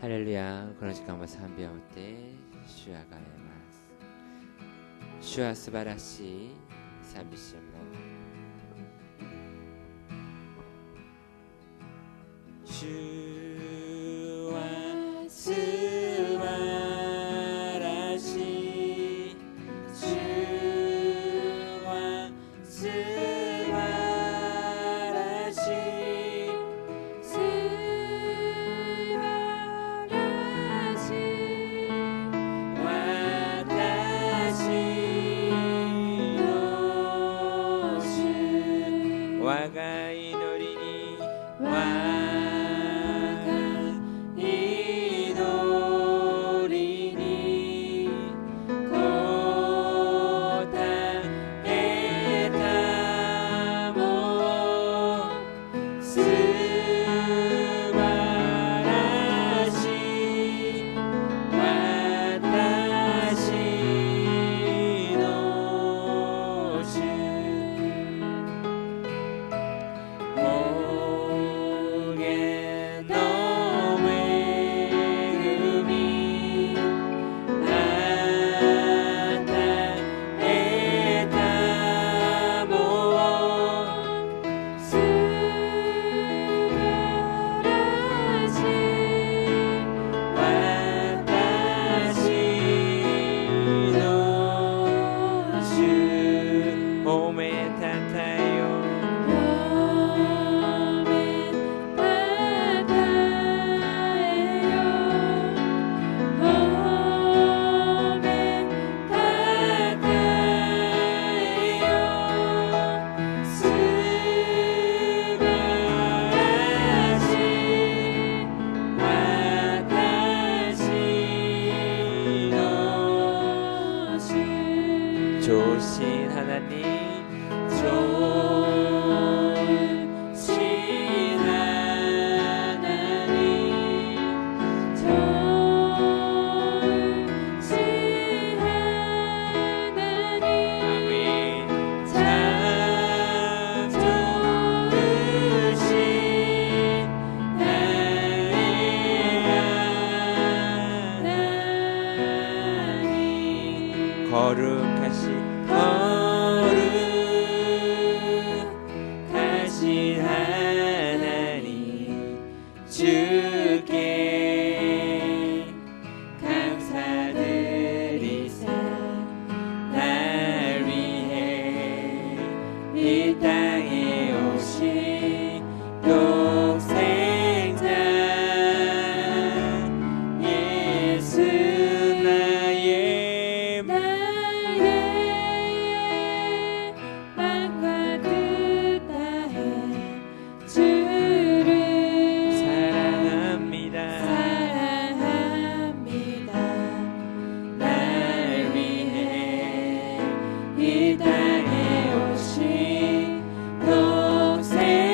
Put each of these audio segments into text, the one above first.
ハレルヤ、この時間も賛美を持って主をあがめます。主は素晴らしい賛美しも主は素晴らしい、主は素晴らしい、素晴らしい、私の主、我が祈りに我が祈りに答えたも素晴らしい、私の主、保険の恵み与えたも素晴らしい、私の主、褒めたたえよ褒めたたえよ、褒めたたえよ、素晴らしい、私の主、長身하나님長身하나님長身하나님 참 좋으신 나의 하나님, 거룩하신 하나님, 주께 감사드리사 날 위해 이 땅에 오신 독생자 예수 나의 마음과 뜻 다해 주를 사랑합니다. 날 위해 이 땅에 오신 독생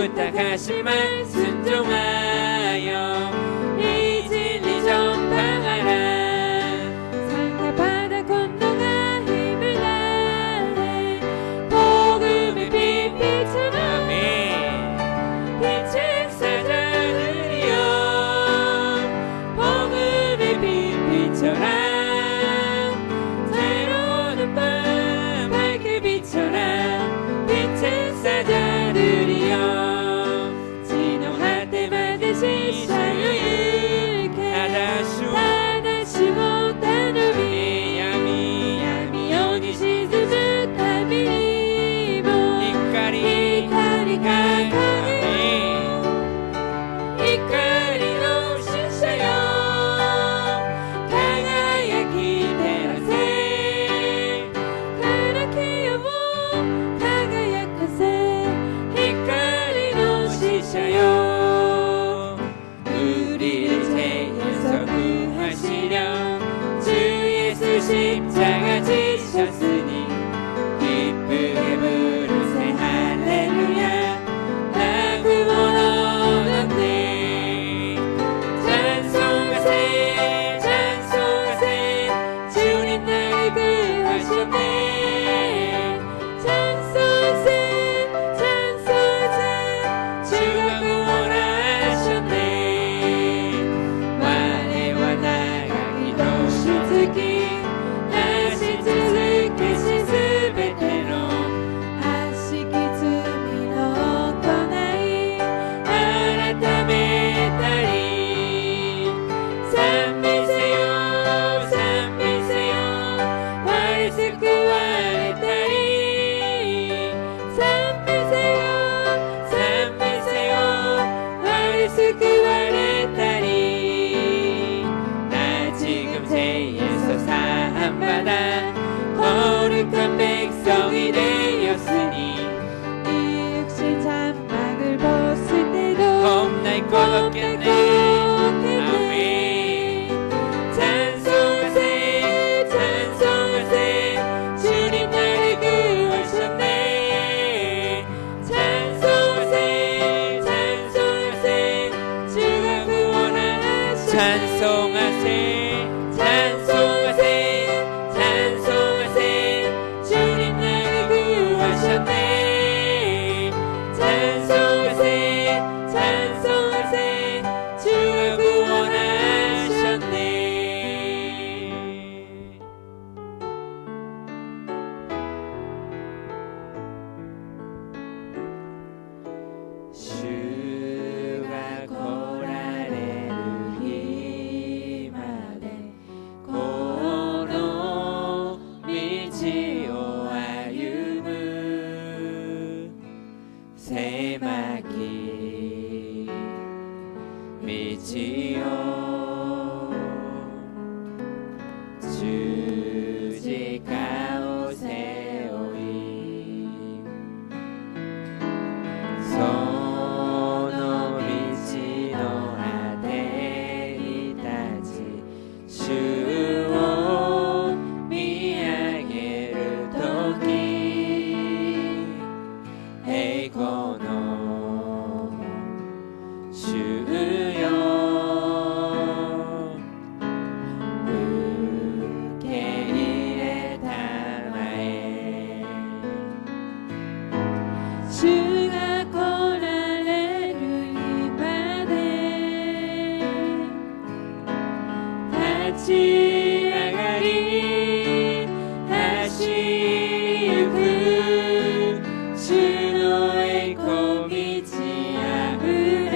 부탁하시만 순종하여 이 진리 전파하라. 산과 바다 건너가 힘을 다해 복음의 빛비춰라. 빛의 사자들이여 복음의 빛 비춰라. 새로운 밤 밝게 비춰라. 빛의 사자들이여 진홍할 때마다 시샤유유케 다다시 못한 우리 야미 여기 시즈는 타비리모 이카리 강하게 이카리로 시샤요 강하야키 테라세 가라키여모 가가야카세 이카리로 시샤요 우리를 죄에서 구하시려 주 예수 십자가 지셨으니 기쁘게 부르세 할렐루야. 나 구원 얻었네. 찬송하세 찬송하세 주님 나를 구하셨네. 찬송하세 찬송하세 주가 구원하셨네. 와해와 나가기도 시즈기 다시続けしすべての悪しき罪の行い改めたり賛美せよ賛美せよ我救われたり賛美せよ賛美せよ我救われたり나 지금 죄에서 사함받아 거룩한 백성이 되었으니 이 육신 장막을 벗을 때도 겁날 것 없겠네. 아멘. 찬송하세 찬송하세 주님 나를 구하셨네. 찬송하세 찬송하세 주가 구원하셨네. 찬송하세 찬송하세 찬송하세 주님 나를 구하셨네. 찬송하세 찬송하세 주가 구원하셨네. 주가 고라레를 힘하되 고로 미치오 아유무 세마키 미치오 주지가오 세오이その道の果てに立ち主を見上げるとき栄光の主よ受け入れたまえ主が来られる日まで立ち上がり走りゆく主の栄光満ち溢れ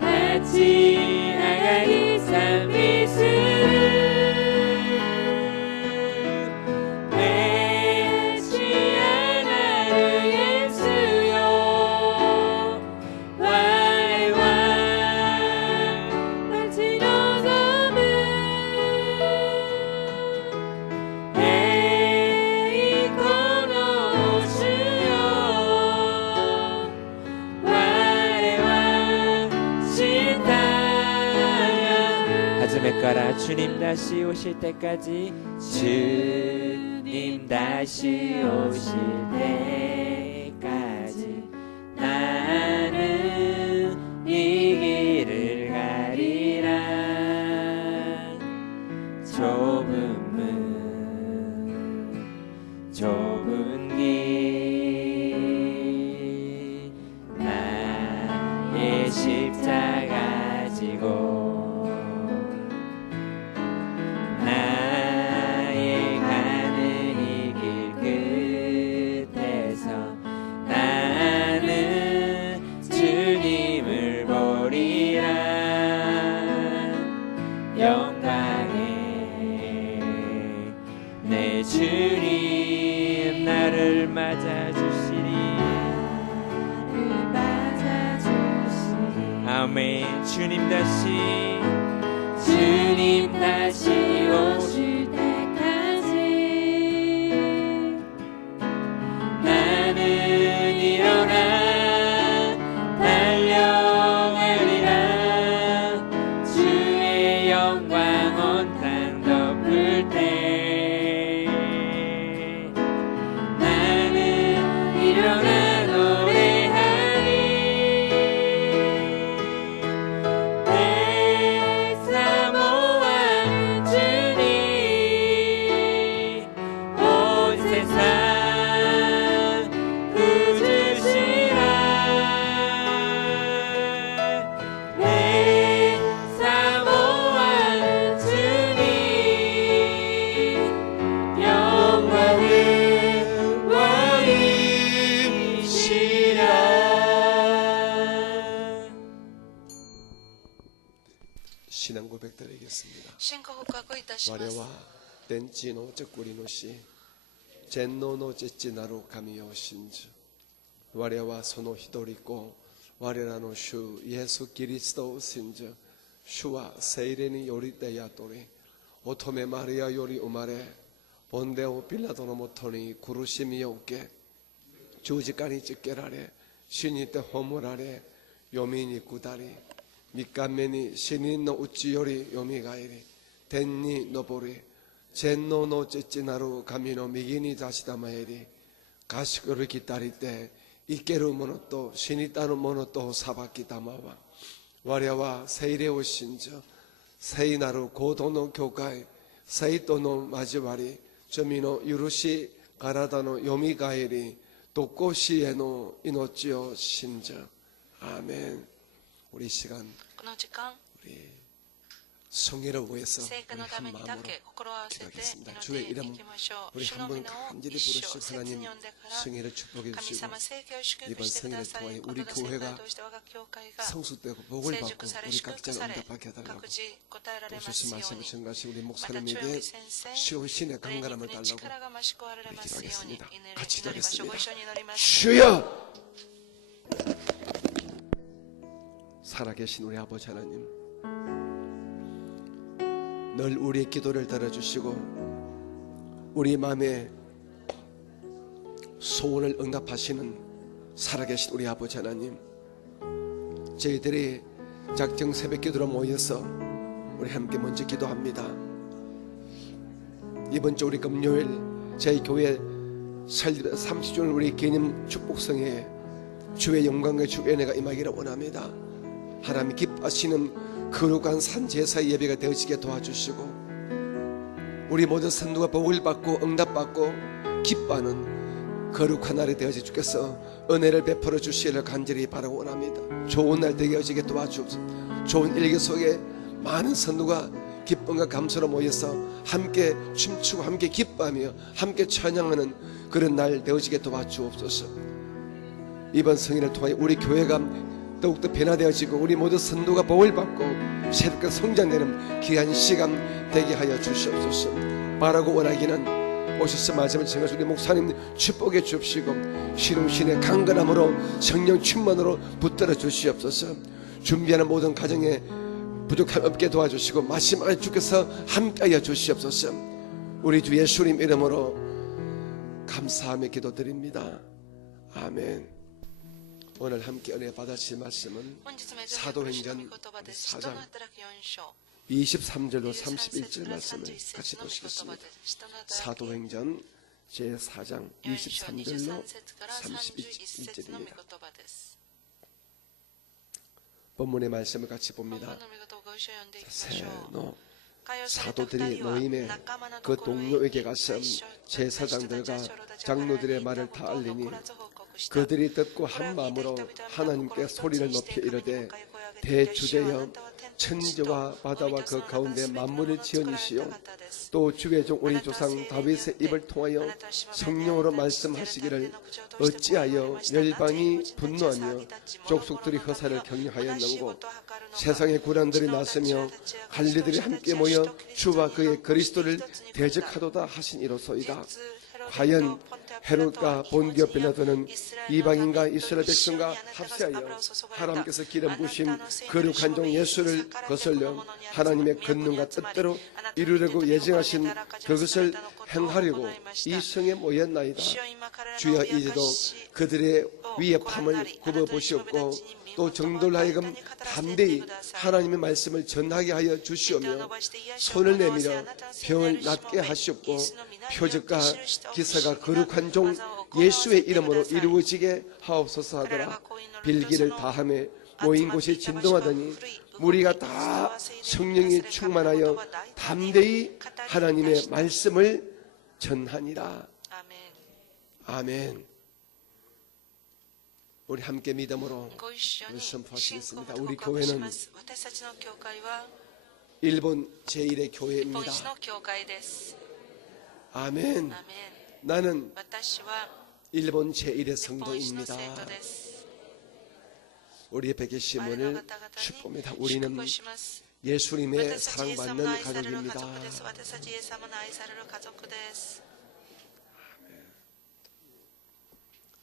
立ち上がり賛美するメシアなるイエスよ我は待ち望む栄光の主よ我は従う初めから主님 다시 오실 때까지 주님 다시 오실 때 십자가 지고 나의 가는 이 길 끝에서 나는 주님을 보리라. 영광에 내 주님 나를 맞아주시리. 아멘. 주님 다시 오실 때까지 나는 일어나 달려가리라. 주의 영광 온 땅 덮을 때 나는 일어나 노래하리. 내 사모한 주님 온 세상 구주시라. 내 사모한 주님 영광의 왕이시라. 신앙 고백 드리겠습니다. 信仰告白いたしま 我 す は天地のちくりのし全能の父なる神を信じ、我はその一人子我らの主イエス・キリストを信じ、主は聖霊によりて雇い乙女マリアより生まれポンデオ・ピラトのもとに苦しみを受け十字架につけられ死にて葬られ読みに下り3日目に死人のうちよりよみがえり天に昇り全能の父なる神の右に座したまえり賢く来たりて生ける者と死にたる者と裁きたまわ我は聖霊を信じ聖なる行動の教会聖との交わり罪の許し体のよみがえりとこしへの命を信じアーメン。 우리 시간 この時間 우리 성회를 위해서 聖火 우리 のため 한 にだ 마음으로 け心を合わせて 기도하겠습니다. 祈 주의 ってい 이름 きましょう。 우리 主の 한번 皆を 간절히 一生 부르시고 切に 하나님 呼んでから 성회를 축복해 神 주시고 様聖教を祝福 이번 してくだ 성회를 さい。 통하여 こ 우리 の聖火を 교회가 通して我が教会が 성숙되고 복을 成 받고 熟され 우리 祝福 각자 され 응답받게 해달라고 各自答えられます 오셔서 よう 말씀을 に 증가하신 우리 また 목사님에게 長義先生 신의 霊 강건함을 肉に 달라고 力が増し加わられますように 기도하겠습니다. 祈 같이 りましょう。ご 기도하겠습니다. 一緒に祈ります。 주여 살아계신 우리 아버지 하나님 늘 우리의 기도를 들어주시고 우리 마음에 소원을 응답하시는 살아계신 우리 아버지 하나님 저희들이 작정 새벽 기도로 모여서 우리 함께 먼저 기도합니다. 이번 주 우리 금요일 저희 교회 설립 30주년 우리 개념 축복성에 주의 영광과 주의 은혜가 임하기를 원합니다. 하나님 기뻐하시는 거룩한 산제사의 예배가 되어지게 도와주시고 우리 모든 선두가 복을 받고 응답받고 기뻐하는 거룩한 날이 되어지 주께서 은혜를 베풀어 주시기를 간절히 바라고 원합니다. 좋은 날 되게 하시게 도와주옵소서. 좋은 일기 속에 많은 선두가 기쁨과 감사로 모여서 함께 춤추고 함께 기뻐하며 함께 찬양하는 그런 날 되어지게 도와주옵소서. 이번 성인을 통하여 우리 교회가 더욱더 변화되어지고 우리 모두 선도가 복을 받고 새롭게 성장되는 귀한 시간 되게 하여 주시옵소서. 바라고 원하기는 오셔서 말씀을 전하신 우리 목사님 축복해 주옵시고 신웅신의 강건함으로 성령 충만으로 붙들어 주시옵소서. 준비하는 모든 가정에 부족함 없게 도와주시고 마지막에 주께서 함께하여 주시옵소서. 우리 주 예수님 이름으로 감사하며 기도드립니다. 아멘. 오늘 함께 은혜 받으실 말씀은 本日も恵み 사도행전 の言葉です。 4장 人の働き4章 23절로 23 31절 말씀을 31 같이 節の御言葉 보시겠습니다. です。人の働き 사도행전 제4장 4章 23절로 23節から31節の御言 31절입니다. 葉です。 본문의 말씀을 같이 本文 봅니다. の御言葉をご一緒に読んでいきましょう。 세노 解放された二 사도들이 人は 노임에 仲間の 그 ところへ 동료에게 行き 가서 最初 제사장들과 人たちは長老たちが 장로들의 彼らに 말을 다 言ったことを 알리니 残らず報告 그들이 듣고 한 마음으로 하나님께 소리를 높여 이르되 대주제여 천지와 바다와 그 가운데 만물을 지으시오 또 주의 종 우리 조상 다윗의 입을 통하여 성령으로 말씀하시기를 어찌하여 열방이 분노하며 족속들이 허사를 격려하였는고 세상의 고난들이 났으며 관리들이 함께 모여 주와 그의 그리스도를 대적하도다 하신 이로소이다. 과연 헤롯과 본디오 빌라도는 이방인과 이스라엘 백성과 합세하여 하나님께서 기름 부으신 거룩한 종 예수를 거슬려 하나님의 권능과 뜻대로 이루려고 예정하신 그것을 행하려고 이 성에 모였나이다. 주여 이제도 그들의 위협함을 굽어보시옵고 또 정돌 하여금 담대히 하나님의 말씀을 전하게 하여 주시오며 손을 내밀어 병을 낫게 하시옵고 표적과 기사가 거룩한 종 예수의 이름으로 이루어지게 하옵소서 하더라. 빌기를 다함에 모인 곳이 진동하더니 무리가 다 성령이 충만하여 담대히 하나님의 말씀을 전하니라. 아멘. 우리 함께 믿음으로 선포하시겠습니다. 우리 교회는 일본 제1의 교회입니다. 아멘. 나는 일본 제1의 성도입니다. 우리 옆에 계신 분을 축복합니다. 우리는 예수님의 사랑받는 가족입니다.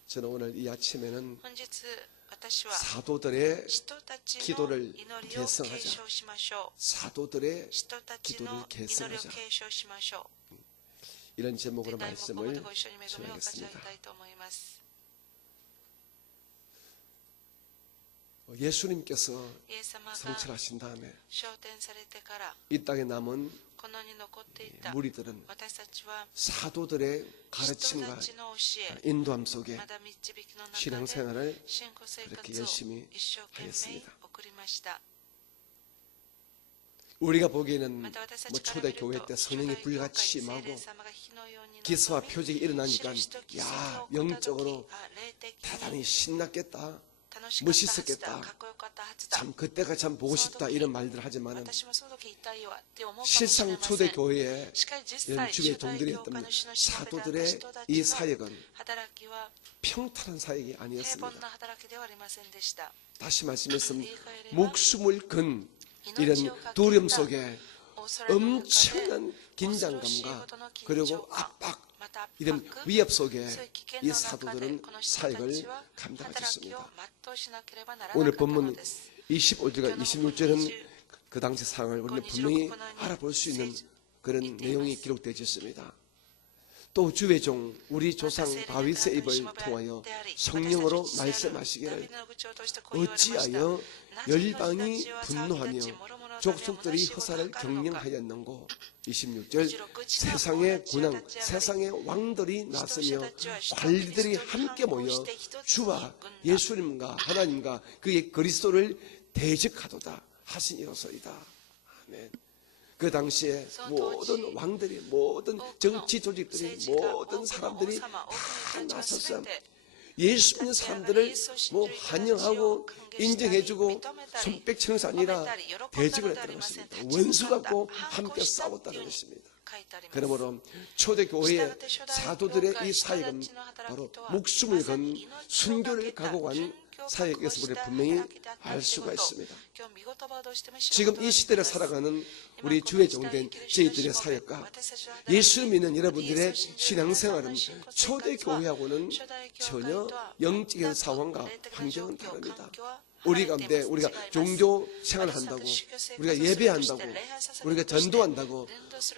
저는 오늘 이 아침에는 사도들의 기도를 계승하자. 사도들의 기도를 계승하자. 이런 제목으로 말씀을 전하겠습니다. 예수님께서 성찰하신 다음에 이 땅에 남은 무리들은 사도들의 가르침과 인도함 속에 신앙생활을 그렇게 열심히 하였습니다. 우리가 보기에는 뭐 초대교회 때 성령이 불같이 임하고 기사와 표적이 일어나니까 야 영적으로 대단히 신났겠다, 멋있었겠다, 참 그때가 참 보고 싶다 이런 말들을 하지만은 실상 초대교회에 이런 주의 종들이 했던 사도들의 이 사역은 평탄한 사역이 아니었습니다. 다시 말씀했으면 목숨을 건 이런 두려움 속에 엄청난 긴장감과 그리고 압박, 이런 위협 속에 이 사도들은 사역을 감당하셨습니다. 오늘 본문 25절과 26절은 그 당시 상황을 우리는 분명히 알아볼 수 있는 그런 내용이 기록되어 있습니다. 또 주의 종 우리 조상 다윗의 입을 통하여 성령으로 말씀하시기를 어찌하여 열방이 분노하며 족속들이 허사를 경영하였는고. 26절 세상의 군왕 세상의 왕들이 났으며 관리들이 함께 모여 주와 예수님과 하나님과 그의 그리스도를 대적하도다 하신 이로소이다. 아멘. 그 당시에 모든 왕들이, 모든 정치 조직들이, 모든 사람들이 다 나서서 예수 믿는 사람들을 환영하고 인정해주고 손뼉치는 아니라 대적을 했다는 것입니다. 원수 갖고 함께 싸웠다는 것입니다. 그러므로 초대교회의 사도들의 이 사역은 바로 목숨을 건 순교를 각오한 사역에서 우리 분명히 알 수가 있습니다. 지금 이 시대를 살아가는 우리 주의 종된 저희들의 사역과 예수 믿는 여러분들의 신앙생활은 초대교회하고는 전혀 영적인 상황과 환경은 다릅니다. 우리 가운데 우리가 종교 생활을 한다고, 우리가 예배한다고, 우리가 전도한다고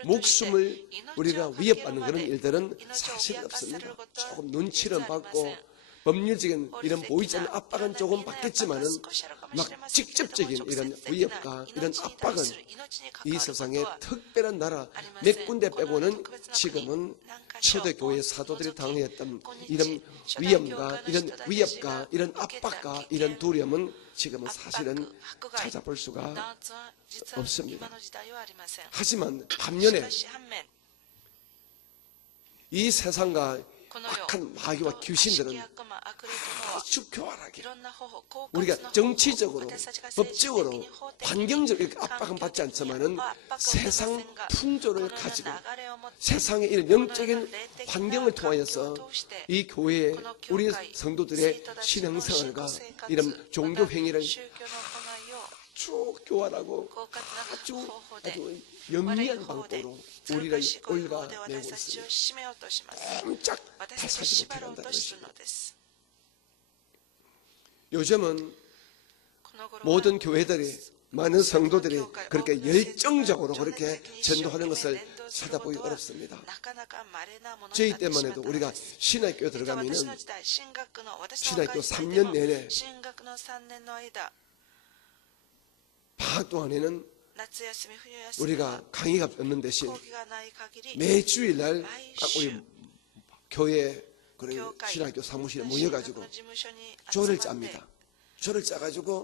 목숨을 우리가 위협받는 그런 일들은 사실 없습니다. 조금 눈치는 받고 법률적인 이런 보이지 않는 압박은 조금 받겠지만은 막 직접적인 이런 위협과 이런 압박은 이 세상의 특별한 나라 몇 군데 빼고는 지금은 초대교회 사도들이 당했던 이런 위험과 이런 위협과 이런 압박과 이런 두려움은 지금은 사실은 찾아볼 수가 없습니다. 하지만 반면에 이 세상과 악한 마귀와 귀신들은 아주 교활하게 우리가 우리가 정치적으로, 정치적으로, 법적으로, 법적으로, 환경적으로 이렇게 압박은 받지 않지만은 세상 풍조를 가지고 세상의 이런 영적인 환경을 통하여서 이 교회의 우리 성도들의 신앙생활과 이런 종교 행위를 아주 교활하고 아주 연미한 방법으로 우리를 올가매고 있습니다. 꼼짝 다 사지 못해 간다는 것입니다. 요즘은 모든 교회들이, 많은 성도들이 그렇게 열정적으로 그렇게 전도하는 것을 찾아보기 어렵습니다. 저희 때만 해도 우리가 신학교에 들어가면은 신학교 3년 내내 방학 동안에는 우리가 강의가 없는 대신 매주일날 각 우리 교회 신학교 사무실에 모여가지고 조를 짭니다. 조를 짜가지고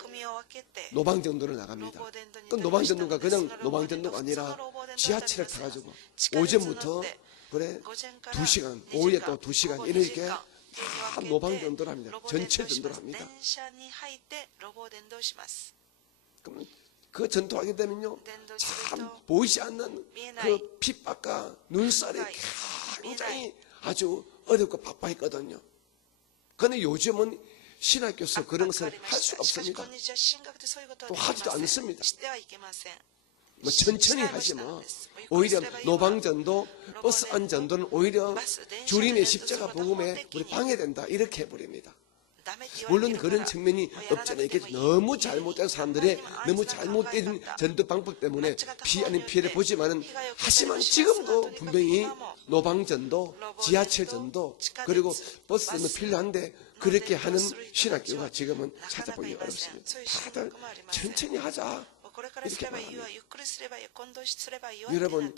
노방전도를 나갑니다. 그 노방전도가 그냥 노방전도가 아니라 지하철을 타가지고 오전부터 그래 2시간, 오후에 또 2시간 이렇게 다 노방전도를 합니다. 전체 전도를 합니다. 그럼 그 전도하게 되면요, 참 보이지 않는 그 핍박과 눈살이 굉장히 아주 어렵고 바빠했거든요. 그런데 요즘은 신학교에서 그런 것을 할 수가 없습니다. 또 하지도 않습니다. 뭐 천천히 하지 뭐. 오히려 노방전도, 버스 안전도는 오히려 주님의 십자가 복음에 우리 방해된다 이렇게 해버립니다. 물론 그런 측면이 없잖아요. 이게 너무 잘못된 사람들의 너무 잘못된 전도 방법 때문에 피해 아닌 피해를 보지만은, 하지만 지금도 분명히 노방전도, 지하철전도, 그리고 버스전도 필요한데 그렇게 하는 신학교가 지금은 찾아보기 어렵습니다. 다들 천천히 하자 이렇게 말합니다. 여러분,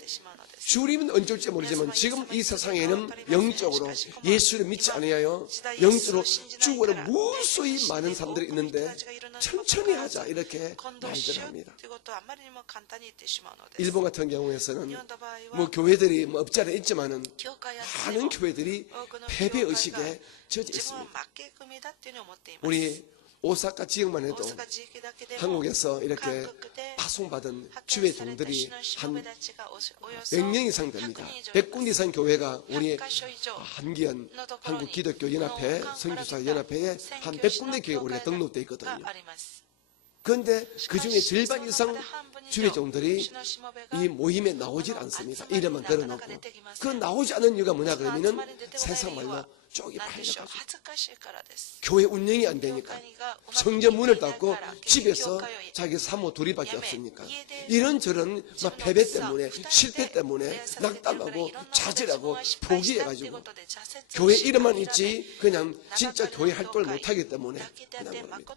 주님은 언제 올지 모르지만 지금 이 세상에는 영적으로 예수를 믿지 않아요. 영적으로 죽어도 무수히 많은 사람들이 있는데 천천히 하자 이렇게 말들 합니다. 일본 같은 경우에서는 뭐 교회들이 뭐 없지 않아 있지만은 많은 교회들이 패배의식에 젖어 있습니다. 우리 오사카 지역만 해도 한국에서 이렇게 파송받은 주의 종들이 한 100명 이상 됩니다. 100군 이상 교회가 우리 한기현 한국기독교연합회, 선교사연합회에 한 100군데 교회가 우리가 등록되어 있거든요. 그런데 그 중에 절반 이상 주의 종들이 이 모임에 나오질 않습니다. 이름만 들어놓고. 그 나오지 않는 이유가 뭐냐 그러면은 세상 말로 쪽이 팔려가지고 교회 운영이 안 되니까, 성전 문을 닫고 집에서 자기 사모 둘이밖에 없으니까, 이런저런 막 패배 때문에, 실패 때문에 낙담하고 좌절하고 포기해가지고 교회 이름만 있지 그냥 진짜 교회 활동을 못하기 때문에 그냥 그럽니다.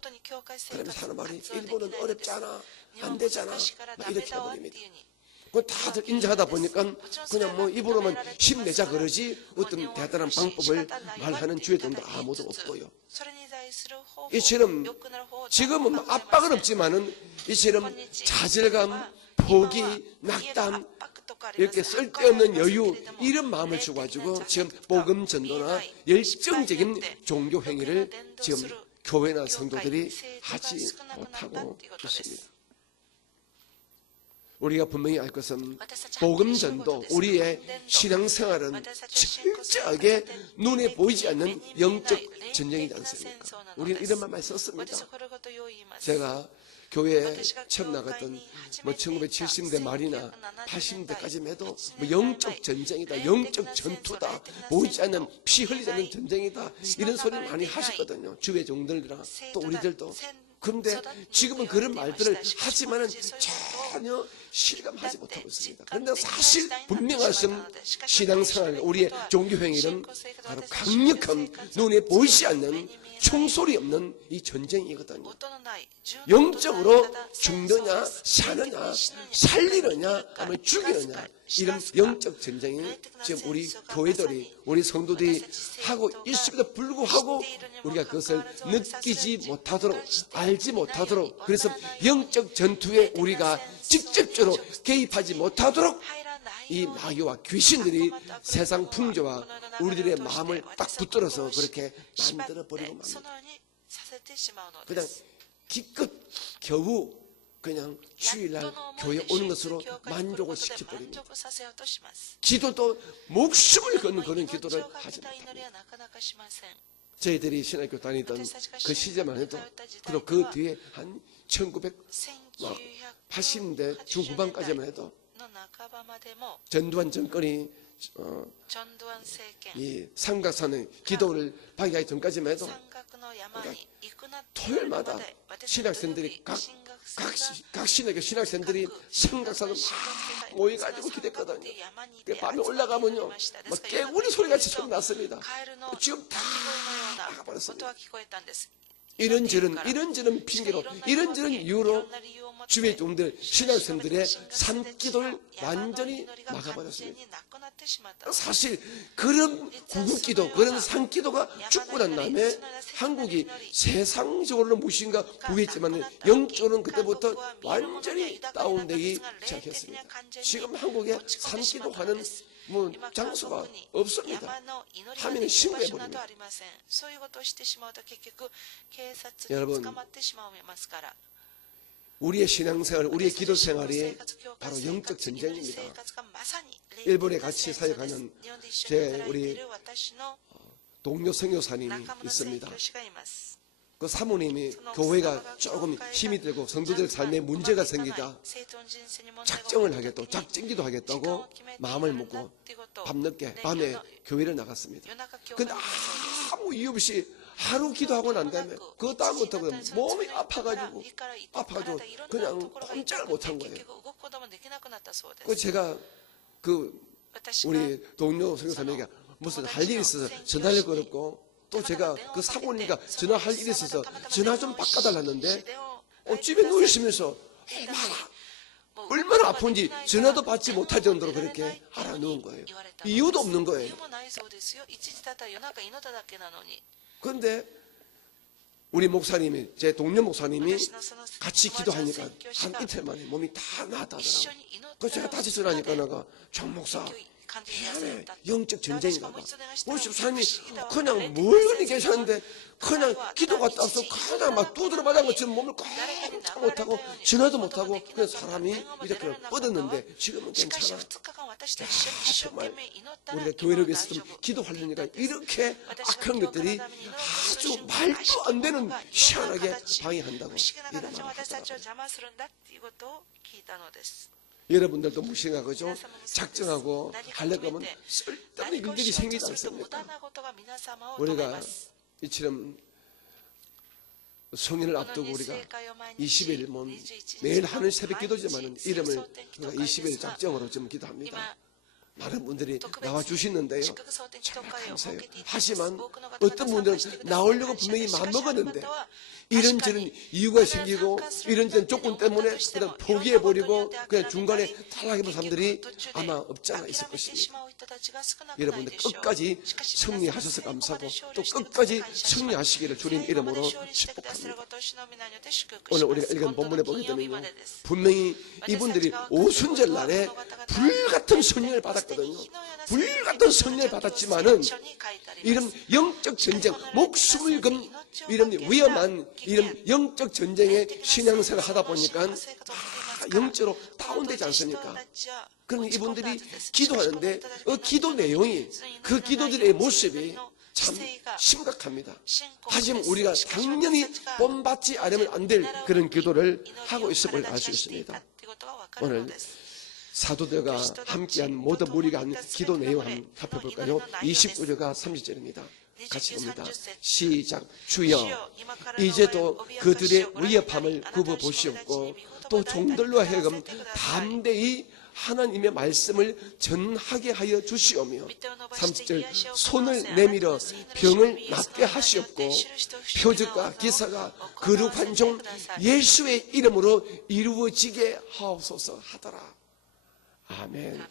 그러면서 하는 말이 일본은 어렵잖아, 안 되잖아 막 이렇게 해버립니다. 다들 인정하다 보니까 그냥 뭐 입으로만 힘내자 그러지 어떤 대단한 방법을 말하는 주의들도 아무도 없고요. 이처럼 지금은 압박은 없지만은 이처럼 좌절감, 포기, 낙담, 이렇게 쓸데없는 여유, 이런 마음을 주가지고 지금 복음 전도나 열정적인 종교 행위를 지금 교회나 성도들이 하지 못하고 있습니다. 우리가 분명히 알 것은 복음 전도, 우리의 신앙생활은 철저하게 눈에 보이지 않는 영적 전쟁이지 않습니까? 우리는 이런 말만 썼습니다. 제가 교회에 처음 나갔던 뭐 1970년대 말이나 80년대까지만 해도 뭐 영적 전쟁이다, 영적 전투다, 보이지 않는 피 흘리지 않는 전쟁이다, 이런 소리를 많이 하셨거든요. 주의 종들이랑 또 우리들도. 그런데 지금은 그런 말들을 하지만은 전혀 실감하지 못하고 있습니다. 그런데 사실 분명하신 신앙생활, 우리의 종교행위는 바로 강력한 눈에 보이지 않는 총소리 없는 이 전쟁이거든요. 영적으로 죽느냐 사느냐 살리느냐 아니면 죽이느냐, 이런 영적 전쟁이 지금 우리 교회들이, 우리 성도들이 하고 있음에도 불구하고 우리가 그것을 느끼지 못하도록, 알지 못하도록, 그래서 영적 전투에 우리가 직접적으로 개입하지 못하도록 이 마귀와 귀신들이 세상 풍조와 우리들의 마음을 딱 붙들어서 그렇게 만들어 버리고 맙니다. 그냥 기껏 겨우 그냥 주일날 교회 오는 것으로 만족을 시켜버립니다. 기도도 목숨을 거는 그런 기도를 하지 못합니다. 저희들이 신학교 다니던 그 시절만 해도, 그리고 그 뒤에 한 1980년대 중후반까지만 해도 전두환 정권이 이 삼각산의 기도를 방해하기 전까지만 해도 토요일마다 신학생들이 각 신학교 신학생들이 삼각산을 막 모여가지고 기도했거든요. 밤에 올라가면요 막 깨구리 소리같이 좀 났습니다. 지금 다 막아버렸습니다. 이런저런 핑계로, 이런저런 이유로 주의 종들 신학생들의 산기도를 완전히 막아버렸습니다. 사실 그런 구국기도, 그런 산기도가 죽고 난 다음에 한국이 세상적으로는 무엇인가 부했지만 영적으로는 그때부터 완전히 다운되기 시작했습니다. 지금 한국에 산기도하는 장소가 없습니다. 하면 신고해버립니다. 여러분, 우리의 신앙생활, 우리의 기도생활이 바로 영적 전쟁입니다. 일본에 같이 사역하는 우리 동료 선교사님이 있습니다. 그 사모님이 교회가 조금 힘이 들고 성도들 삶에 문제가 생기다 작정을 하겠다고, 작정기도 하겠다고 마음을 먹고 밤에 교회를 나갔습니다. 근데 아무 이유 없이 하루 기도하고 난 다음에 그 다음부터 몸이 아파가지고 그냥 꼼짝을 못한 거예요. 그 제가 우리 동료 선교사님에게 무슨 할 일이 있어서 전화를 걸었고, 또 제가 그 사모님과 전화할 일이 있어서 전화 좀 바꿔달랐는데 집에 누우시면서 얼마나 아픈지 전화도 받지 못할 정도로 그렇게 알아놓은 거예요. 이유도 없는 거예요. 그런데 우리 목사님이, 제 동료 목사님이 같이 기도하니까 한 이틀 만에 몸이 다 나았다더라고요. 그래서 제가 다시 전화하니까 내가 정 목사 미안해, 영적 전쟁인가 봐. 우리 집사님이 그냥 멀리 계셨는데 그냥 기도 갔다 와서 그냥 막 두드려 맞은 것처럼 몸을 꼼짝 못하고 전화도 못하고 그냥 사람이 이렇게 뻗었는데 지금은 괜찮아. 정말 우리가 교회를 위해서 좀 기도하려니까 이렇게 악한 것들이 아주 말도 안 되는 희한하게 방해한다고 이런 말을 하더라고요. 여러분들도 무시하고죠. 작정하고 하려고 하면 쓸데없는 일들이 생기지 않습니까? 우리가 이처럼 성인을 앞두고 우리가 20일 매일 하는 새벽 기도지만 이름을 우리가 20일 작정으로 좀 기도합니다. 많은 분들이 나와주시는데요, 정말 감사해요. 하지만 어떤 분들은 나오려고 분명히 마음먹었는데 이런저런 이유가 생기고 이런저런 조건 때문에 그냥 포기해버리고 그냥 중간에 탈락해본 사람들이 아마 없지 않아 있을 것입니다. 여러분들 끝까지 승리하셔서 감사하고 또 끝까지 승리하시기를 주님 이름으로 축복합니다. 오늘 우리가 읽은 본문에 보게 되면요, 분명히 이분들이 오순절 날에 불같은 성령을 받았거든요. 불같은 성령을 받았지만은 이런 영적 전쟁, 목숨을 건 이런 위험한 이런 영적 전쟁의 신앙생활을 하다 보니까 영적으로 다운되지 않습니까? 그러니 이분들이 기도하는데 그 기도 내용이, 그 기도들의 모습이 참 심각합니다. 하지만 우리가 당연히 본받지 않으면 안 될 그런 기도를 하고 있음을 알 수 있습니다. 오늘 사도들과 함께한 모든 무리가 한 기도 내용 한번 살펴볼까요? 29절과 30절입니다. 같이 봅니다. 시작. 주여, 이제도 그들의 위협함을 굽어보시옵고 또 종들로 하여금 담대히 하나님의 말씀을 전하게 하여 주시오며 30절 손을 내밀어 병을 낫게 하시옵고 표적과 기사가 거룩한 종 예수의 이름으로 이루어지게 하옵소서 하더라. 아멘.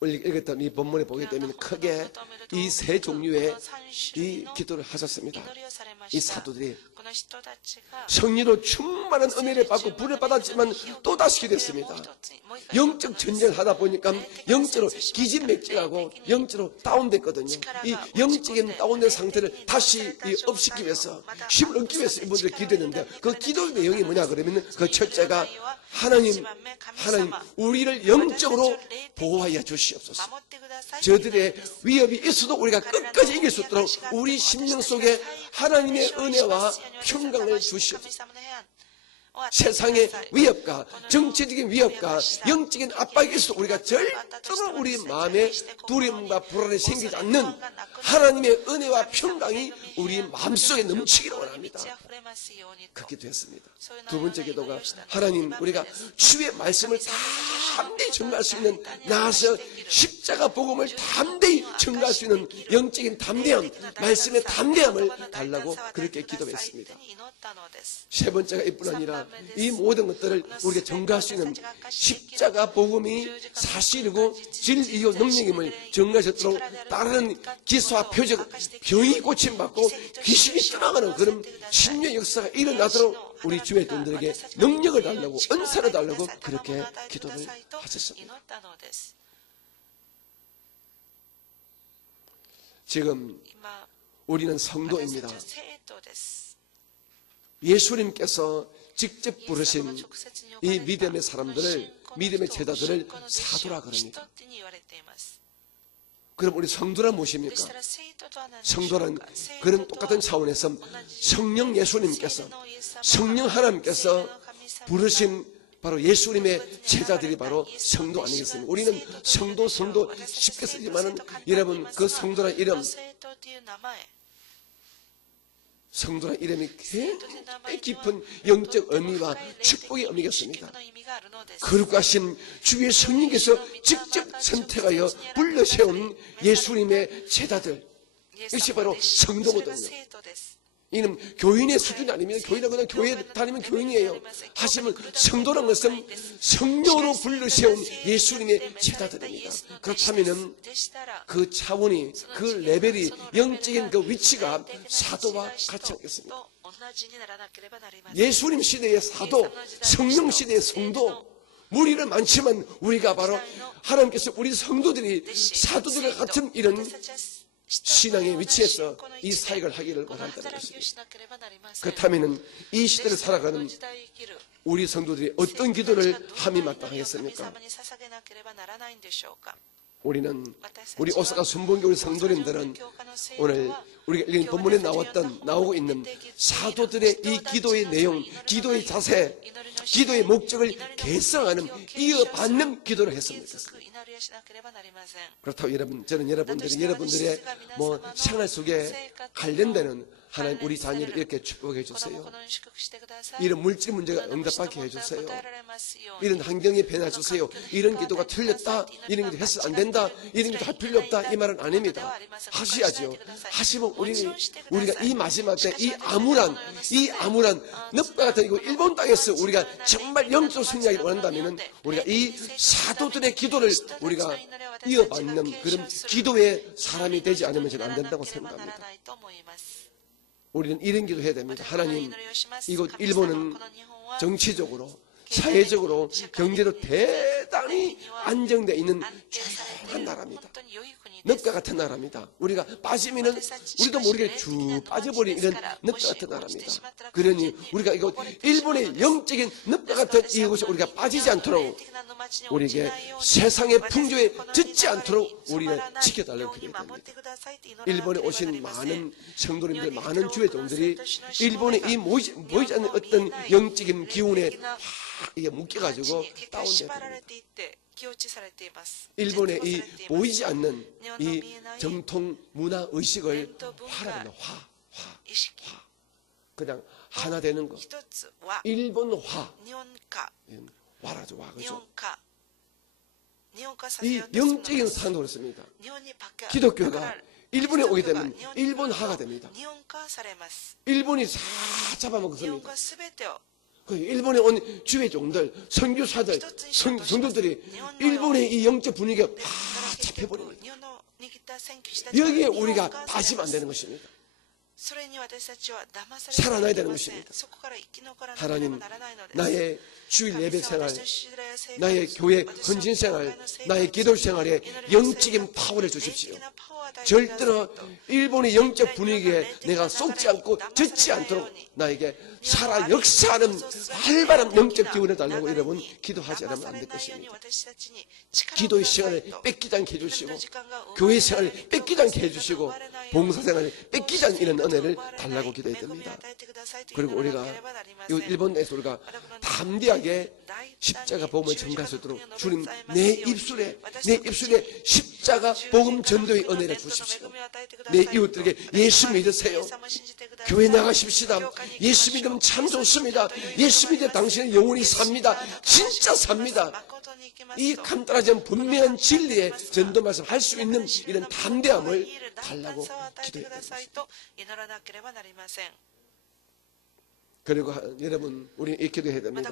오늘 읽었던 이 본문에 보게 되면 크게 이 세 종류의 이 기도를 하셨습니다. 이 사도들이 성리로 충만한 은혜를 받고 불을 받았지만 또다시 기도했습니다. 영적 전쟁을 하다 보니까 영적으로 기진맥진하고 영적으로 다운됐거든요. 이 영적인 다운된 상태를 다시 업시키기 위해서 힘을 얻기 위해서 이분들이 기도했는데 그 기도의 내용이 뭐냐 그러면 그 첫째가 하나님 우리를 영적으로 보호하여 주시옵소서. 저들의 위협이 있어도 우리가 끝까지 이길 수 있도록 우리 심령 속에 하나님의 은혜와 평강을 주시옵소서. 세상의 위협과 정치적인 위협과 영적인 압박이 있어도 우리가 절대로 우리 마음에 두려움과 불안이 생기지 않는 하나님의 은혜와 평강이 우리 마음속에 넘치기를 원합니다. 그렇게 됐습니다. 두 번째 기도가 하나님 우리가 주의 말씀을 담대히 전가할 수 있는 나아서 십자가 복음을 담대히 전가할 수 있는 영적인 담대함, 말씀의 담대함을 달라고 그렇게 기도했습니다. 세 번째가 이뿐 아니라 이 모든 것들을 우리가 전가할 수 있는 십자가 복음이 사실이고 진리요 능력임을 전가하셨도록 다른 기사와 표적, 병이 고침받고 귀신이 떠나가는 그런 신의 역사가 일어나도록 우리 주의 종들에게 능력을 달라고 은사를 달라고 그렇게 기도를 하셨습니다. 지금 우리는 성도입니다. 예수님께서 직접 부르신 이 믿음의 사람들을, 믿음의 제자들을 사도라 그럽니다. 그럼 우리 성도란 무엇입니까? 성도란 그런 똑같은 차원에서 성령 예수님께서, 성령 하나님께서 부르신 바로 예수님의 제자들이 바로 성도 아니겠습니까? 우리는 성도 쉽게 쓰지만은 여러분 그 성도란 이름, 성도란 이름이 굉장히 깊은 영적 의미와 축복의 의미겠습니다. 거룩하신 주의 성령께서 직접 선택하여 불러세운 예수님의 제자들, 이것이 바로 성도거든요. 이는 교인의 수준이 아닙니다. 교인은 그냥 교회 다니면 교인이에요. 하시면 성도라는 것은 성령으로 불러세운 예수님의 제자들입니다. 그렇다면 그 차원이, 그 레벨이, 영적인 그 위치가 사도와 같이 하겠습니다. 예수님 시대의 사도, 성령 시대의 성도, 무리는 많지만 우리가 바로 하나님께서 우리 성도들이 사도들과 같은 이런 신앙의 위치에서 이 사역을 하기를 원한다는 것입니다. 그렇다면 이 시대를 살아가는 우리 성도들이 어떤 기도를 함이 마땅하겠습니까? 우리 오사카 순복음교 우리 성도님들은 오늘 우리가 읽은 본문에 나오고 있는 사도들의 이 기도의 내용, 기도의 자세, 기도의 목적을 개성하는 이어받는 기도를 했습니다. 그렇다고 저는 여러분들의 생활 속에 관련되는 하나님 우리 자녀를 이렇게 축복해 주세요. 이런 물질 문제가 응답받게 해주세요. 이런 환경이 변해 주세요. 이런 기도가 틀렸다, 이런 기도 해서 안 된다, 이런 기도 할 필요 없다, 이 말은 아닙니다. 하셔야죠. 하시면 우리가 이 마지막 때 이 암울한 늪과 같은 이거 일본 땅에서 우리가 정말 영적 승리하기를 원한다면 우리가 이 사도들의 기도를 우리가 이어받는 그런 기도의 사람이 되지 않으면 저는 안 된다고 생각합니다. 우리는 이런 기도 해야 됩니다. 하나님, 이곳 일본은 정치적으로, 사회적으로, 경제로 대단히 안정되어 있는 조용한 나라입니다. 늪과 같은 나라입니다. 우리가 빠지면은 우리도 모르게 쭉 빠져버린 이런 늪과 같은 나라입니다. 그러니 우리가 이곳 일본의 영적인 늪과 같은 이곳에 우리가 빠지지 않도록 우리에게 세상의 풍조에 듣지 않도록 우리를 지켜달라고 기도합니다. 일본에 오신 많은 성도님들, 많은 주의 종들이 일본의 이 모이지 않는 어떤 영적인 기운에 이게 묶여가지고 다운되어야 됩니다. 일본의 이 보이지 않는 이 정통 문화 의식을 화라는 화. 그냥 하나 되는 거. 일본화. 화라죠, 화. 그죠? 이 영적인 산도 그렇습니다. 기독교가 일본에 오게 되면 일본화가 됩니다. 일본이 다 잡아먹습니다. 일본에 온 주의 종들, 선교사들, 성도들이 일본의 이 영적 분위기가 다 잡혀버립니다. 여기에 우리가 빠지면 안 되는 것입니다. 살아나야 되는 것입니다. 하나님, 나의 주일 예배 생활, 나의 교회 헌신 생활, 나의 기도 생활에 영적인 파워를 주십시오. 절대로 일본의 영적 분위기에 내가 속지 않고 젖지 않도록 나에게 살아 역사하는 활발한 영적 기운을 달라고 여러분 기도하지 않으면 안 될 것입니다. 기도의 시간을 뺏기지 않게 해주시고 교회 생활을 뺏기지 않게 해주시고 봉사생활을 뺏기지 않는 이런 은혜를 달라고 기도해야 됩니다. 그리고 우리가 일본에서 우리가 담대하게 십자가 복음을 전가할 수 있도록 주님 내 입술에 십자가 복음 전도의 은혜를 주십시오. 내 이웃들에게 예수 믿으세요. 교회 나가십시다. 예수 믿으면 참 좋습니다. 예수 믿으면 당신은 영원히 삽니다. 진짜 삽니다. 이 간단하지 않은 분명한 진리의 전도 말씀 할 수 있는 이런 담대함을 달라고 기도해야 됩니다. 그리고 여러분 우리 이 기도해야 됩니다.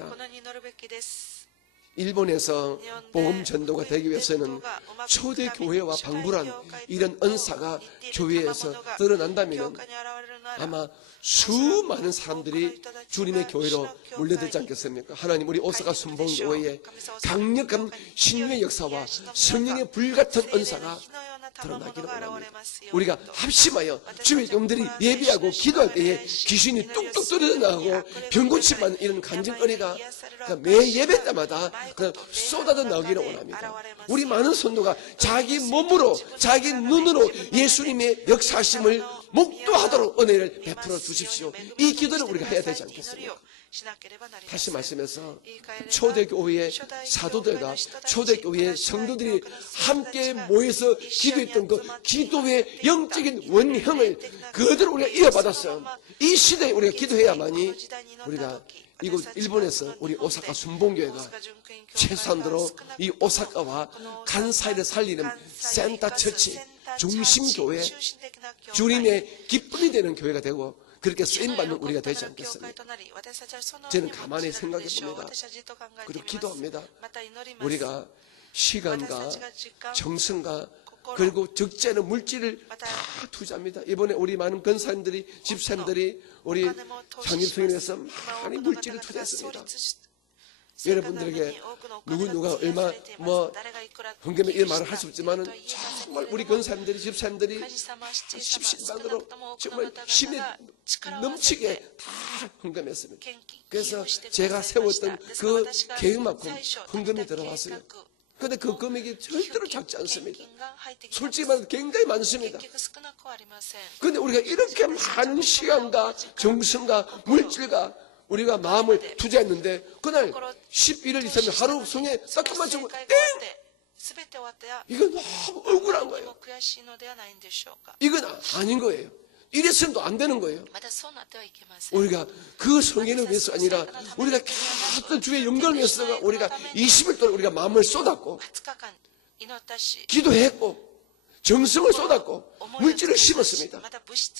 일본에서 복음 전도가 되기 위해서는 초대 교회와 방불한 이런 은사가 교회에서 드러난다면 아마 수많은 사람들이 주님의 교회로 몰려들지 않겠습니까? 하나님, 우리 오사카 순복음교회에 강력한 신유의 역사와 성령의 불같은 은사가 드러나기를 원합니다. 우리가 합심하여 주의 종들이 예배하고 기도할 때에 귀신이 뚝뚝 떨어져 나가고 병고침 받는 이런 간증거리가 매 예배 때마다 쏟아져 나오기를 원합니다. 우리 많은 성도가 자기 몸으로 자기 눈으로 예수님의 역사하심을 목도하도록 은혜를 베풀어 주십시오. 이 기도를 우리가 해야 되지 않겠습니까? 다시 말씀해서 초대교회의 사도들과 초대교회의 성도들이 함께 모여서 기도했던 그 기도의 영적인 원형을 그대로 우리가 이어받았어요. 이 시대에 우리가 기도해야만이 우리가 이곳 일본에서 우리 오사카 순복음교회가 최소한으로 이 오사카와 간사이를 살리는 센터 처치 중심교회, 주님의 기쁨이 되는 교회가 되고 그렇게 쓰임받는 우리가 되지 않겠습니까? 저는 가만히 생각해 봅니다. 그리고 기도합니다. 우리가 시간과 정성과 그리고 적재는 물질을 다 투자합니다. 이번에 우리 많은 권사님들이 집사님들이 우리 장립성인에서 많이 물질을 투자했습니다. 여러분들에게 누가 얼마 헌금에 이런 말을 할 수 없지만은 정말 우리 권사님들이 집사님들이 십신반으로 정말 힘이 넘치게 다 헌금했습니다. 그래서 제가 세웠던 그 계획만큼 헌금이 들어왔어요. 그런데 그 금액이 절대로 작지 않습니다. 솔직히 말해서 굉장히 많습니다. 그런데 우리가 이렇게 많은 시간과 정성과 물질과 우리가 마음을 투자했는데 그날 11월 23일 하루 성에 따끔만 주고 땡! 이건 너무 억울한 거예요. 이건 아닌 거예요. 이래서는 또 안 되는 거예요. 우리가 그 성회를 위해서 아니라 우리가 계속 주의 영광을 위해서 우리가 20일 동안 우리가 마음을 쏟았고 기도했고 정성을 쏟았고 물질을 심었습니다.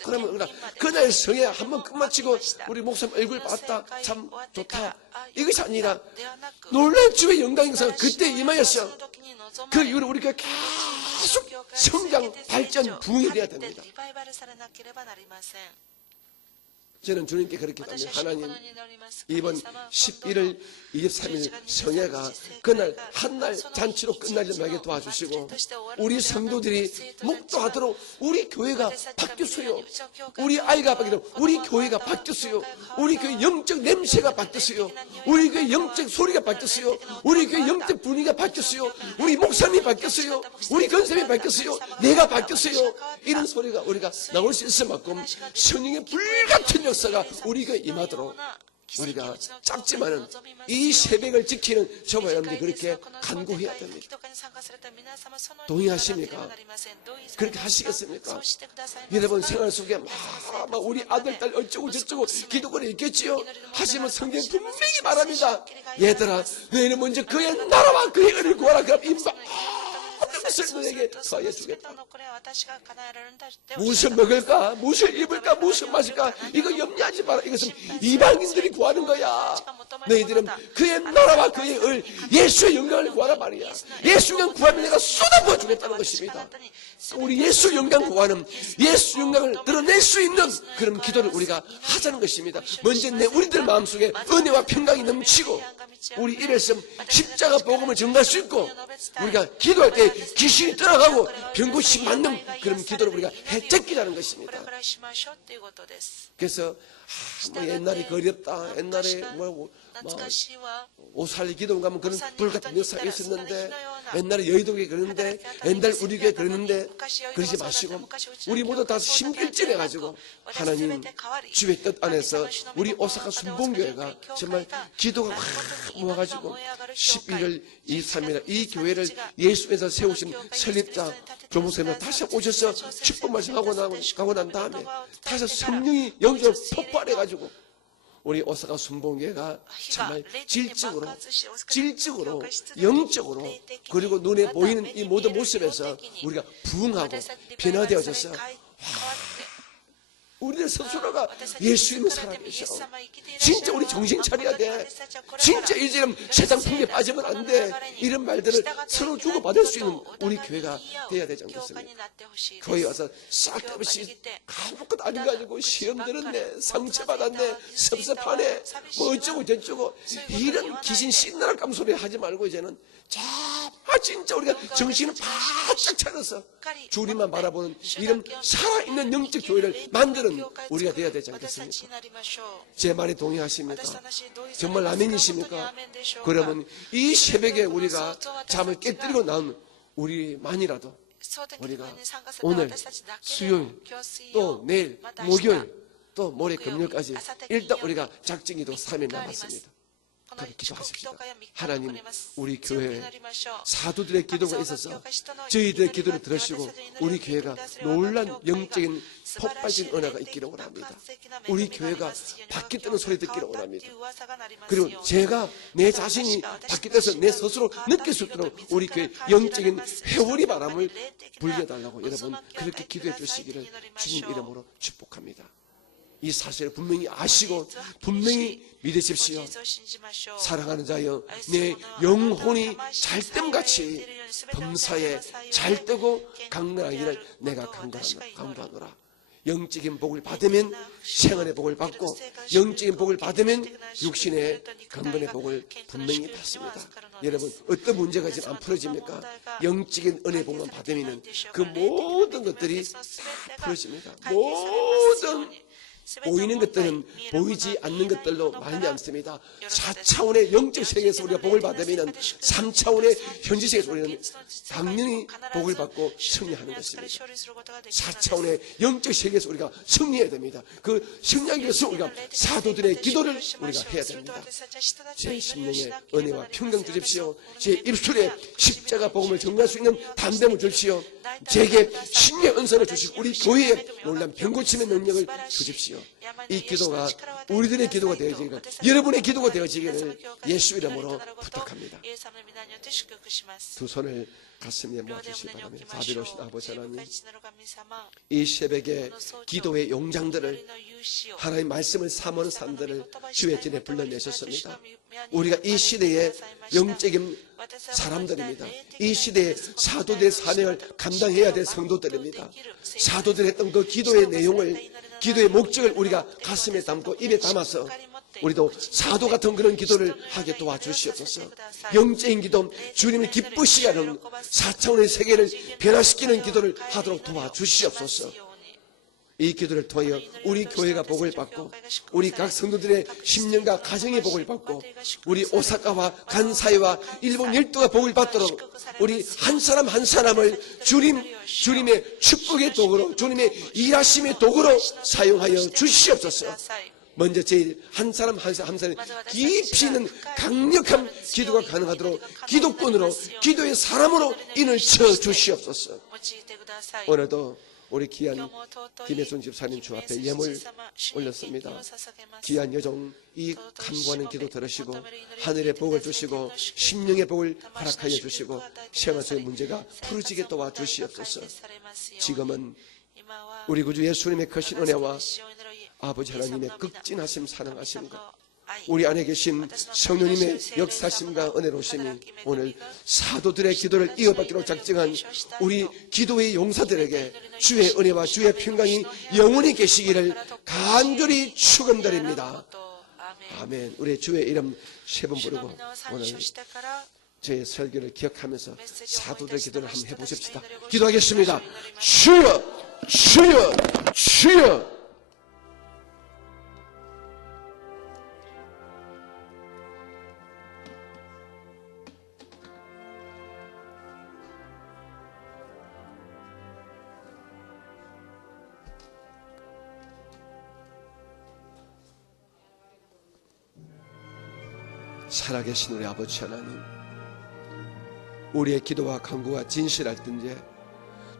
그러면 우리가 그날 성에 한번 끝마치고 우리 목사님 얼굴 봤다 참 좋다 이것이 아니라 놀라운 주의 영광 행사가 그때 임하였어. 그 이후로 우리가 계속 성장 발전 부흥이 되어야 됩니다. 저는 주님께 그렇게 합니다. 하나님, 이번 11월 23일 성회가 그날 한날 잔치로 끝나지 말게 도와주시고 우리 성도들이 목도하도록 우리 교회가 바뀌었어요. 우리 아이가 바뀌도록 우리 교회가 바뀌었어요. 우리 교회 영적 냄새가 바뀌었어요. 우리 교회 영적 소리가 바뀌었어요. 우리 교회 영적 분위기가 바뀌었어요. 우리 목사님이 바뀌었어요. 우리 권사님이 바뀌었어요. 내가 바뀌었어요. 이런 소리가 우리가 나올 수 있을 만큼 성령의 불같은 역사가 우리 교회에 임하도록 우리가 작지만은 이 새벽을 지키는 저와 여러분들이 그렇게 간구해야 됩니다. 동의하십니까? 그렇게 하시겠습니까? 여러분 생활 속에 막 우리 아들, 딸 어쩌고 저쩌고 기도거리 있겠지요? 하시면 성경 분명히 말합니다. 얘들아 너희는 먼저 그의 나라와 그의 의를 구하라. 그럼 이 모든 것을 너에게 더하여 주겠다. これは私が叶えられるんだって。 무엇을 먹을까? 무엇을 입을까? 무엇을 마실까? 이거 염려하지 마라. 이것은 이방인들이 구하는 거야. 너희들은 그의 나라와 그의 을, 예수의 영광을 구하라 말이야. 예수 영광 구하면 내가 쏟아부어 주겠다는 것입니다. 우리 예수 영광 구하는, 예수 영광을 드러낼 수 있는 그런 기도를 우리가 하자는 것입니다. 먼저 우리들 마음속에 은혜와 평강이 넘치고 우리 입에서 십자가 복음을 전할 수 있고 우리가 기도할 때 귀신이 떠나가고 병고식 맞는 그런 기도를 우리가 해적기라는 것입니다. 그래서 뭐 옛날이 그립다, 옛날에 오살리 기도 가면 그런 불 같은 역사가 있었는데, 옛날에 여의도에 그러는데, 옛날 우리 교회 그러는데 그러지 마시고 우리 모두 다 심길질해 가지고 하나님 주의 뜻 안에서 우리 오사카 순봉교회가 정말 기도가 확 모아가지고 11월 23일 이 교회를 예수께서 세우신 설립자 교무선생님 다시 오셔서 축복 말씀하고 가고 난 다음에 다시 성령이 영적으로 폭발해가지고 우리 오사카 순봉교회가 정말 질적으로 영적으로 그리고 눈에 보이는 이 모든 모습에서 우리가 부흥하고 변화되어져서 우리들 스스로가 예수님을 살아계셔. 진짜 우리 정신 차려야 돼. 진짜 이제는 세상 풍기에 빠지면 안 돼. 이런 말들을 서로 주고받을 수 있는 우리 교회가 돼야 되지 않겠습니까? 거기 와서 싹없이 아무것도 안 가지고 시험 들었네, 상처받았네, 섭섭하네, 뭐 어쩌고 저쩌고 이런 귀신 씻느라 깜소리 하지 말고 이제는 진짜 우리가 정신을 바짝 차려서 주님만 바라보는 이런 살아있는 영적 교회를 만드는 우리가 되어야 되지 않겠습니까? 제 말에 동의하십니까? 정말 아멘이십니까? 그러면 이 새벽에 우리가 잠을 깨뜨리고 나온 우리만이라도 우리가 오늘 수요일 또 내일 목요일 또 모레 금요일까지 일단 우리가 작정기도 3일 남았습니다. 그렇게 기도하십시다. 하나님 우리 교회에 사도들의 기도가 있어서 저희들의 기도를 들으시고 우리 교회가 놀란 영적인 폭발적인 은혜가 있기를 원합니다. 우리 교회가 바뀌었다는 소리 듣기를 원합니다. 그리고 제가 내 자신이 바뀌어서 내 스스로 느낄 수 있도록 우리 교회 영적인 회오리 바람을 불려달라고 여러분 그렇게 기도해 주시기를 주님 이름으로 축복합니다. 이 사실을 분명히 아시고 분명히 믿으십시오. 사랑하는 자여, 내 영혼이 잘됨같이 범사에 잘되고 강건하기를 내가 강구하노라. 영적인 복을 받으면 생활의 복을 받고 영적인 복을 받으면 육신의 강건의 복을 분명히 받습니다. 여러분 어떤 문제가 지금 안 풀어집니까? 영적인 은혜 복만 받으면 그 모든 것들이 다 풀어집니다. 모든 보이는 것들은 보이지 않는 것들로 말지 않습니다. 4차원의 영적 세계에서 우리가 복을 받으면 3차원의 현지 세계에서 우리는 당연히 복을 받고 승리하는 것입니다. 4차원의 영적 세계에서 우리가 승리해야 됩니다. 그 승리하기 위해서 우리가 사도들의 기도를 우리가 해야 됩니다. 제 심령에 은혜와 평강 주십시오. 제 입술에 십자가 복음을 전할 수 있는 담대함을 주십시오. 제게 신의 은사를 주시고 우리 교회에 놀란 병고침의 능력을 주십시오. 이 기도가 우리들의 기도가 되어지기를 여러분의 기도가 되어지기를 예수 이름으로 부탁합니다. 두 손을 가슴에 모아주시기 바랍니다. 자비로우신 아버지 하나님 이 새벽에 기도의 용장들을 하나님의 말씀을 사모하는 사람들을 주의 전에 불러내셨습니다. 우리가 이 시대의 영적인 사람들입니다. 이 시대의 사도들의 사명을 감당해야 될 성도들입니다. 사도들이 했던 그 기도의 내용을 기도의 목적을 우리가 가슴에 담고 입에 담아서 우리도 사도 같은 그런 기도를 하게 도와주시옵소서. 영적인 기도, 주님을 기쁘시게 하는 4차원의 세계를 변화시키는 기도를 하도록 도와주시옵소서. 이 기도를 통하여 우리 교회가 복을 받고 우리 각 성도들의 심령과 가정의 복을 받고 우리 오사카와 간사이와 일본 열도가 복을 받도록 우리 한 사람 한 사람을 주님의 축복의 도구로 주님의 일하심의 도구로 사용하여 주시옵소서. 먼저 제일 한 사람 한 사람 깊이 있는 강력한 기도가 가능하도록 기도꾼으로 기도의 사람으로 인을 쳐 주시옵소서. 오늘도 우리 귀한 김혜순 집사님 주 앞에 예물 올렸습니다. 귀한 여정 이 간구하는 기도 들으시고 하늘의 복을 주시고 심령의 복을 허락하여 주시고 생활속의 문제가 풀어지게 도와주시옵소서. 지금은 우리 구주 예수님의 크신 은혜와 아버지 하나님의 극진하심 사랑하심과 우리 안에 계신 성령님의 역사심과 은혜로우심이 오늘 사도들의 기도를 이어받기로 작정한 우리 기도의 용사들에게 주의 은혜와 주의 평강이 영원히 계시기를 간절히 축원드립니다. 아멘. 우리 주의 이름 세 번 부르고 오늘 저의 설교를 기억하면서 사도들의 기도를 한번 해보십시다. 기도하겠습니다. 주여, 주여, 주여. 살아계신 우리 아버지 하나님, 우리의 기도와 간구가 진실할 때에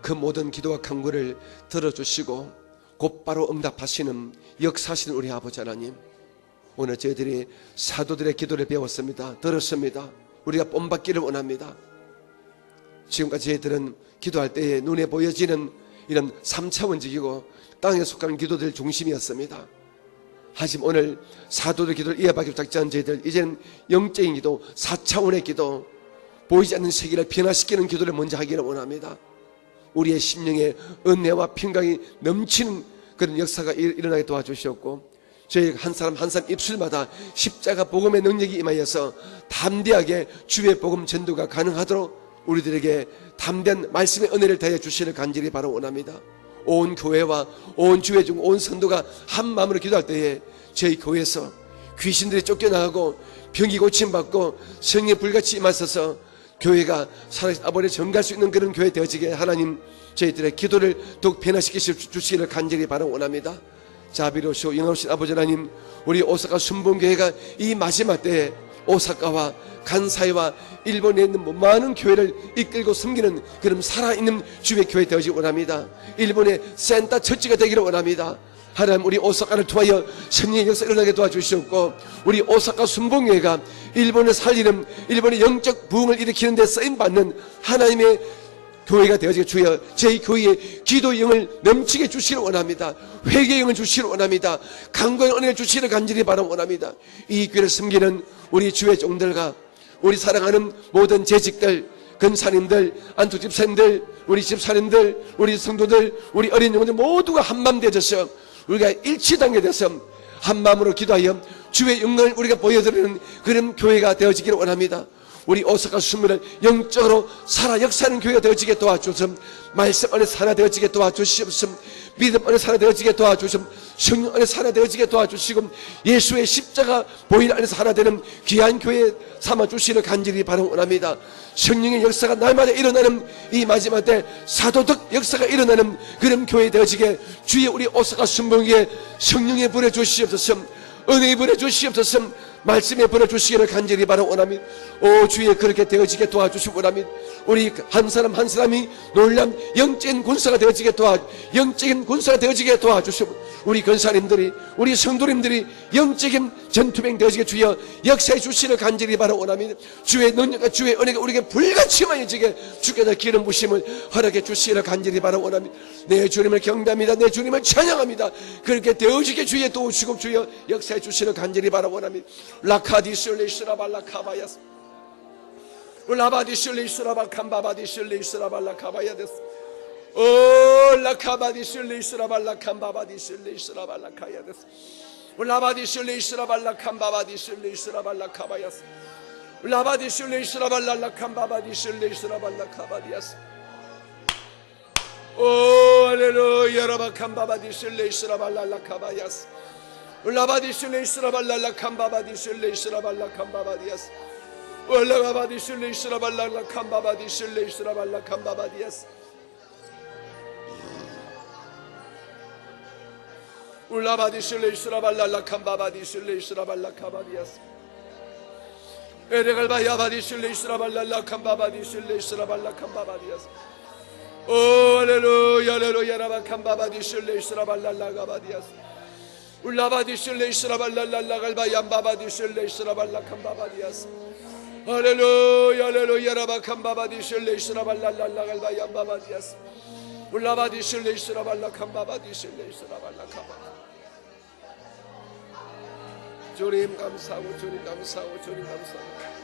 그 모든 기도와 간구를 들어주시고 곧바로 응답하시는 역사하시는 우리 아버지 하나님, 오늘 저희들이 사도들의 기도를 배웠습니다. 들었습니다. 우리가 본받기를 원합니다. 지금까지 저희들은 기도할 때에 눈에 보여지는 이런 3차원적이고 땅에 속하는 기도들 중심이었습니다. 하지만 오늘 사도들 기도를 이어받기로 작정한 저희들, 이제는 영적인 기도, 4차원의 기도, 보이지 않는 세계를 변화시키는 기도를 먼저 하기를 원합니다. 우리의 심령에 은혜와 평강이 넘치는 그런 역사가 일어나게 도와주시옵고, 저희 한 사람 한 사람 입술마다 십자가 복음의 능력이 임하여서 담대하게 주의 복음 전도가 가능하도록 우리들에게 담대한 말씀의 은혜를 더해 주시를 간절히 바라 원합니다. 온 교회와 온 주의 중 온 성도가 한 마음으로 기도할 때에 저희 교회에서 귀신들이 쫓겨나가고 병이 고침받고 성령의 불같이 임하셔서 교회가 살아계신 아버지를 전가할 수 있는 그런 교회 되어지게 하나님 저희들의 기도를 더욱 변화시켜 주시기를 간절히 바라 원합니다. 자비로우시고 영원하신 아버지 하나님, 우리 오사카 순봉교회가 이 마지막 때에 오사카와 간사이와 일본에 있는 많은 교회를 이끌고 섬기는 그런 살아있는 주의 교회 되어지기 원합니다. 일본의 센터 처치가 되기를 원합니다. 하나님, 우리 오사카를 통하여 성령의 역사 일어나게 도와주시옵고, 우리 오사카 순봉교회가 일본을 살리는, 일본의 영적 부흥을 일으키는 데 쓰임받는 하나님의 교회가 되어지게 주여 저희 교회에 기도의 영을 넘치게 주시기를 원합니다. 회개의 영을 주시기를 원합니다. 강구의 은혜를 주시기를 간절히 바라 원합니다. 이 교회를 섬기는 우리 주의 종들과 우리 사랑하는 모든 재직들, 근사님들, 안토 집사님들, 우리 집사님들, 우리 성도들, 우리 어린 영혼들 모두가 한마음 되어져서 우리가 일치단계 돼서 한마음으로 기도하여 주의 영광을 우리가 보여드리는 그런 교회가 되어지기를 원합니다. 우리 오사카 순문을 영적으로 살아 역사하는 교회가 되어지게 도와주시옵소서. 말씀 안에서 하나 되어지게 도와주시옵소서. 믿음 안에서 하나 되어지게 도와주시옵소서. 성령 안에서 하나 되어지게 도와주시고, 예수의 십자가 보일 안에서 하나 되는 귀한 교회 삼아주시기를 간절히 바라 원합니다. 성령의 역사가 날마다 일어나는 이 마지막 때 사도적 역사가 일어나는 그런 교회 되어지게 주의 우리 오사카 순봉에 성령의 불에 주시옵소서. 은혜의 불에 주시옵소서. 말씀에 불어주시기를 간절히 바라 원합니다. 오 주의 그렇게 되어지게 도와주시기 원합니다. 우리 한 사람 한 사람이 놀란 영적인 군사가 되어지게 영적인 군사가 되어지게 도와주시고, 우리 권사님들이, 우리 성도님들이 영적인 전투병 되어지게 주여 역사해 주시기를 간절히 바라 원합니다. 주의 능력과 주의 은혜가 우리에게 불같이 임하여지게 주께서 기름 부심을 허락해 주시기를 간절히 바라 원합니다. 내 주님을 경배합니다. 내 주님을 찬양합니다. 그렇게 되어지게 주의 도우시고 주여 역사해 주시기를 간절히 바라 원합니다. 라카디슐레이스라발라카바야스 라바디슐레이스라발캄바바디슐레이스라발라카바야데스 오 라카바디슐레이스라발라캄바바디슐레이스라발라카야데스 라바디슐레이스라발라캄바바디슐레이스라발라카바야스 라바디슐레이스라발라캄바바디슐레이스라발라카바디야스 오 할렐루야 라바캄바바디슐레이스라발라카바야스 라바디슐레이스라발라캄바바디슐레이스라발라캄바바디야스 올라가바디슐레이스라발라캄바바디슐레이스라발라캄바바디야스 울라바디슐레이스라발라캄바바디슐레이스라발라캄바바디야스 에레갈바야바디슐레이스라발라캄바바디슐레이스라발라캄바바디야스 오 할렐루야 할렐루야 라바캄바바디 실레이스라발랄라가바디아스 울라바디 실레이스라발랄라갈바얌바바디 실레이스라발라캄바바디아스 할렐루야 할렐루야 라바캄바바디 실레이스라발랄라갈바얌바바디아스 울라바디 실레이스라발라캄바바디 실레이스라발라캄바. 주님 감사하고 주님 감사하고 주님 감사하고